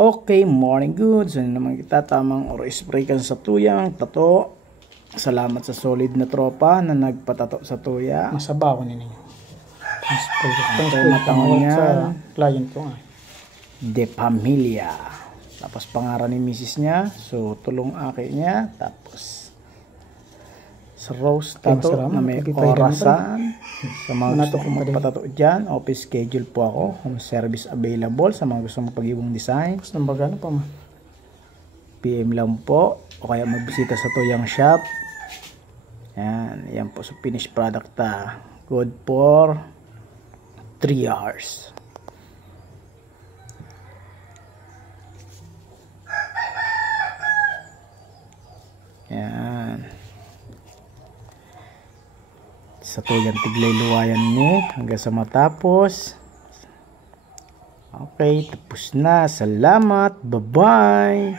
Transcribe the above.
Okay, morning goods. Ano naman kita tamang or spray kan sa tuyang tato. Salamat sa solid na tropa na nagpatato sa tuya. Masabaw ni ninyo. Spray ko. Okay, matangon niya. Sa client ko nga. De Familia. Tapos pangaran ni misis niya. So, tulong aki niya. Tapos sa rose tato na may orasan. Sa mga gusto kong magpatato dyan, office schedule po ako. Home service available sa mga gusto magpag-ibong design. Tapos nang bagano pa ma? PM lang po. O kaya magbisita sa Tuyang Shop. Yan po sa finished product good for 3 hours. Yan. Sa Tuyang Tiglay Luwayan ni hanggang sa matapos. Okay, tapos na. Salamat. Bye-bye.